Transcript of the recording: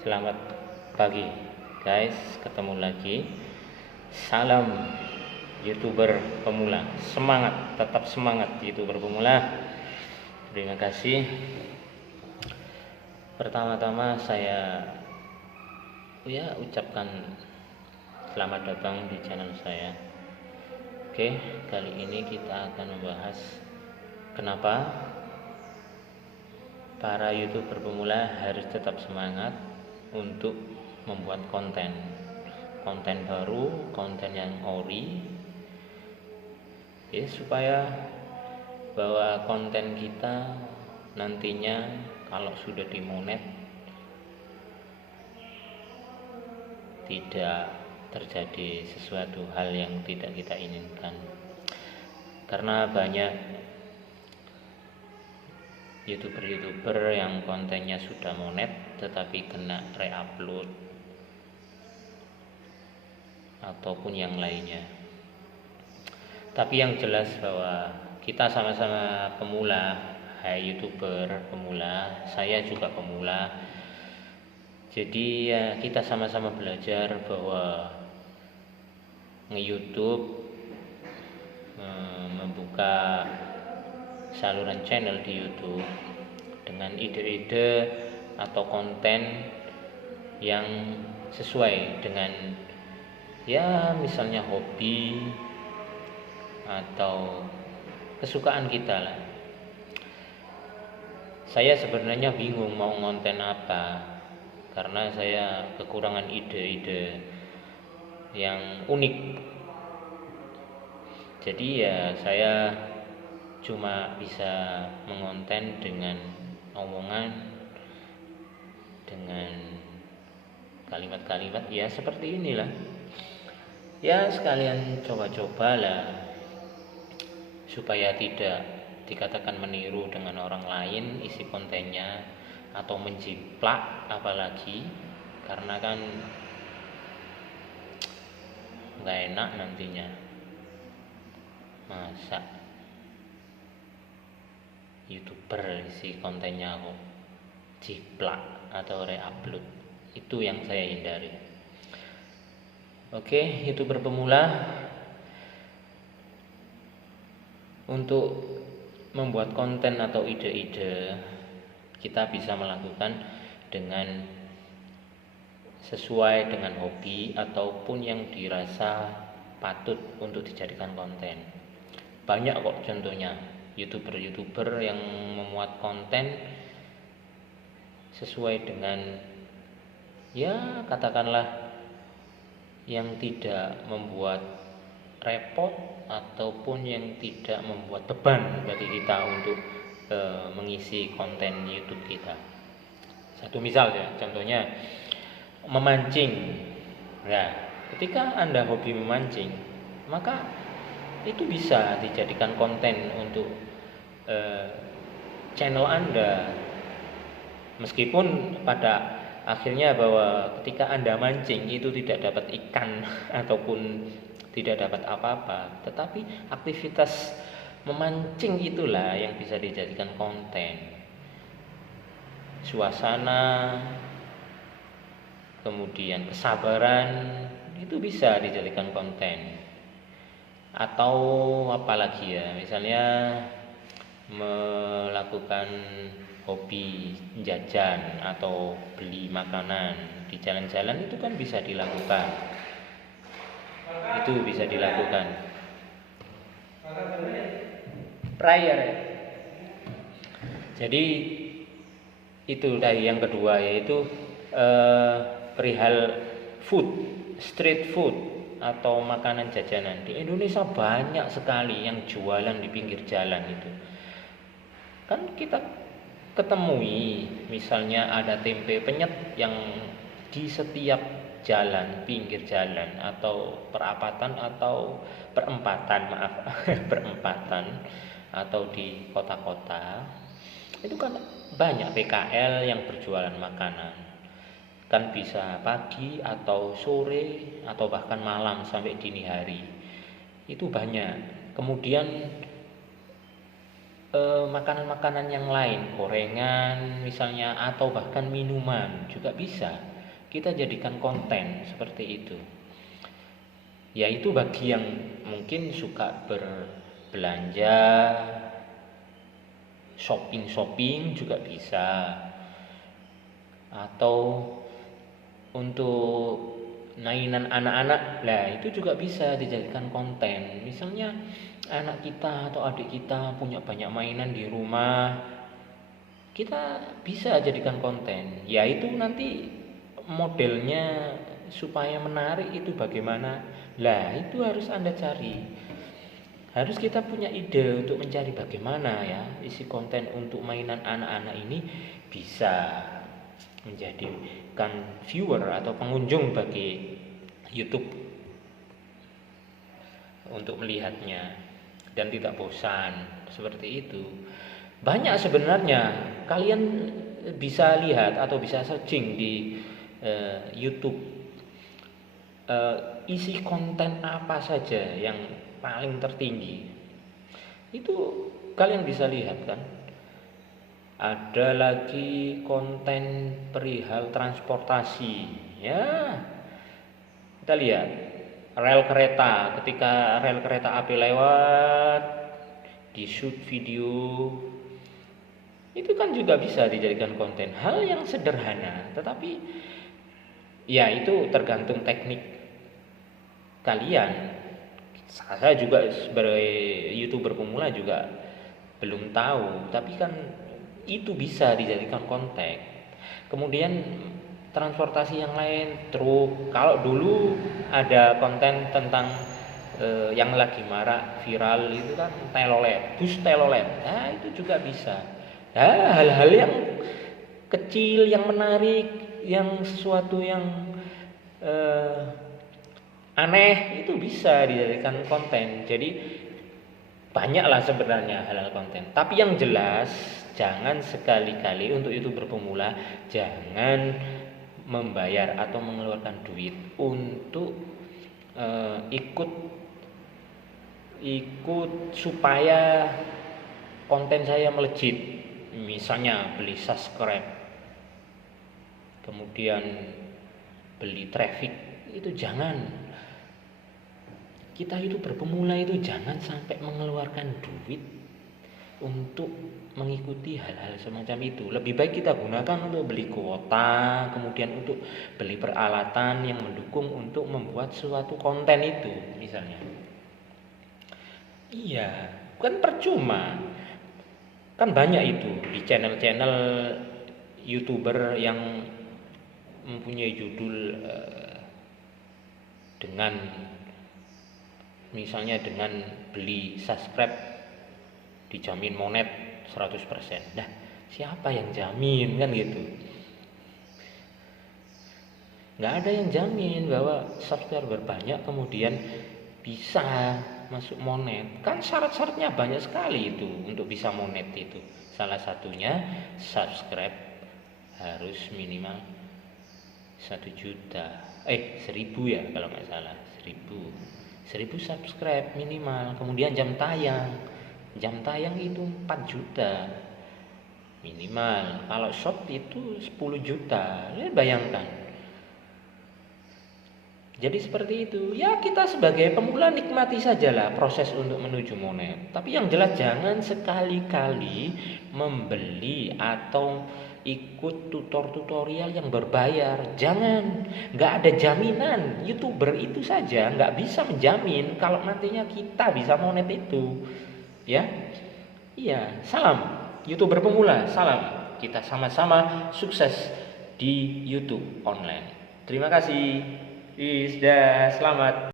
Selamat pagi guys, ketemu lagi. Salam YouTuber pemula. Semangat, tetap semangat YouTuber pemula. Terima kasih. Pertama-tama saya ucapkan selamat datang di channel saya. Oke, kali ini kita akan membahas kenapa para YouTuber pemula harus tetap semangat untuk membuat konten baru, konten yang ori, supaya bahwa konten kita nantinya kalau sudah dimonet tidak terjadi sesuatu hal yang tidak kita inginkan, karena banyak YouTuber yang kontennya sudah monet tetapi kena re-upload ataupun yang lainnya. Tapi yang jelas bahwa kita sama-sama pemula, hai YouTuber pemula, saya juga pemula. Jadi ya kita sama-sama belajar bahwa nge-YouTube, membuka saluran channel di YouTube dengan ide-ide atau konten yang sesuai dengan misalnya hobi atau kesukaan kita lah. Saya sebenarnya bingung mau konten apa, karena saya kekurangan ide-ide yang unik. Jadi saya cuma bisa mengonten dengan omongan, dengan kalimat-kalimat seperti inilah. Sekalian coba-cobalah supaya tidak dikatakan meniru dengan orang lain isi kontennya atau menjiplak apalagi, karena kan nggak enak nantinya. Masa YouTuber isi kontennya kok jiplak atau re-upload, itu yang saya hindari. Oke, YouTuber pemula, untuk membuat konten atau ide-ide kita bisa melakukan dengan sesuai dengan hobi ataupun yang dirasa patut untuk dijadikan konten. Banyak kok contohnya YouTuber yang memuat konten sesuai dengan katakanlah yang tidak membuat repot ataupun yang tidak membuat beban bagi kita untuk mengisi konten YouTube kita. Satu misal contohnya memancing. Ketika Anda hobi memancing, maka itu bisa dijadikan konten untuk channel Anda. Meskipun pada akhirnya bahwa ketika Anda mancing itu tidak dapat ikan ataupun tidak dapat apa-apa, tetapi aktivitas memancing itulah yang bisa dijadikan konten. Suasana, kemudian kesabaran, itu bisa dijadikan konten. Atau apalagi misalnya melakukan hobi jajan atau beli makanan di jalan-jalan, itu kan bisa dilakukan. Prior. Jadi itu dari yang kedua, yaitu perihal food, street food atau makanan jajanan. Di Indonesia banyak sekali yang jualan di pinggir jalan itu. Kan kita ketemui misalnya ada tempe penyet yang di setiap jalan, pinggir jalan atau perapatan atau perempatan perempatan atau di kota-kota. Itu kan banyak PKL yang berjualan makanan. Kan bisa pagi atau sore atau bahkan malam sampai dini hari. Itu banyak. Kemudian makanan-makanan yang lain, gorengan misalnya, atau bahkan minuman juga bisa kita jadikan konten seperti itu. Ya itu bagi yang mungkin suka berbelanja, shopping juga bisa, atau untuk mainan anak-anak lah itu juga bisa dijadikan konten. Misalnya anak kita atau adik kita punya banyak mainan di rumah, kita bisa jadikan konten. Ya itu nanti modelnya supaya menarik itu bagaimana, lah itu harus Anda cari. Harus kita punya ide untuk mencari bagaimana ya isi konten untuk mainan anak-anak ini bisa menjadikan viewer atau pengunjung bagi YouTube untuk melihatnya dan tidak bosan seperti itu. Banyak sebenarnya, kalian bisa lihat atau bisa searching di YouTube isi konten apa saja yang paling tertinggi. Itu kalian bisa lihat kan. Ada lagi konten perihal transportasi. Ya, kita lihat rel kereta, ketika rel kereta api lewat, di shoot video, itu kan juga bisa dijadikan konten. Hal yang sederhana, tetapi ya itu tergantung teknik kalian. Saya juga sebagai YouTuber pemula juga belum tahu, tapi kan itu bisa dijadikan konten. Kemudian transportasi yang lain, truk. Kalau dulu ada konten tentang yang lagi marak viral itu kan telolet, bus telolet. Nah, itu juga bisa. Nah, hal-hal yang kecil, yang menarik, yang sesuatu yang aneh itu bisa dijadikan konten. Jadi banyaklah sebenarnya hal-hal konten. Tapi yang jelas jangan sekali-kali untuk YouTuber pemula jangan membayar atau mengeluarkan duit untuk ikut supaya konten saya melejit. Misalnya beli subscribe, kemudian beli traffic, itu jangan. Kita YouTuber pemula itu jangan sampai mengeluarkan duit untuk mengikuti hal-hal semacam itu. Lebih baik kita gunakan untuk beli kuota, kemudian untuk beli peralatan yang mendukung untuk membuat suatu konten itu misalnya. Iya, kan percuma. Kan banyak itu di channel-channel YouTuber yang mempunyai judul dengan misalnya dengan beli subscribe dijamin monet 100%. Nah, siapa yang jamin kan gitu? Nggak ada yang jamin bahwa subscriber banyak kemudian bisa masuk monet. Kan syarat-syaratnya banyak sekali itu untuk bisa monet itu. Salah satunya subscribe harus minimal 1 juta. 1000 ya kalau nggak salah, 1000 subscribe minimal. Kemudian jam tayang itu 4 juta minimal. Kalau short itu 10 juta. Ya, bayangkan. Jadi seperti itu. Ya kita sebagai pemula nikmati sajalah proses untuk menuju monet. Tapi yang jelas jangan sekali-kali membeli atau ikut tutorial yang berbayar. Jangan, nggak ada jaminan. YouTuber itu saja nggak bisa menjamin kalau nantinya kita bisa monet itu. Ya, iya. Salam YouTuber pemula, salam. Kita sama-sama sukses di YouTube online. Terima kasih. Dah, selamat.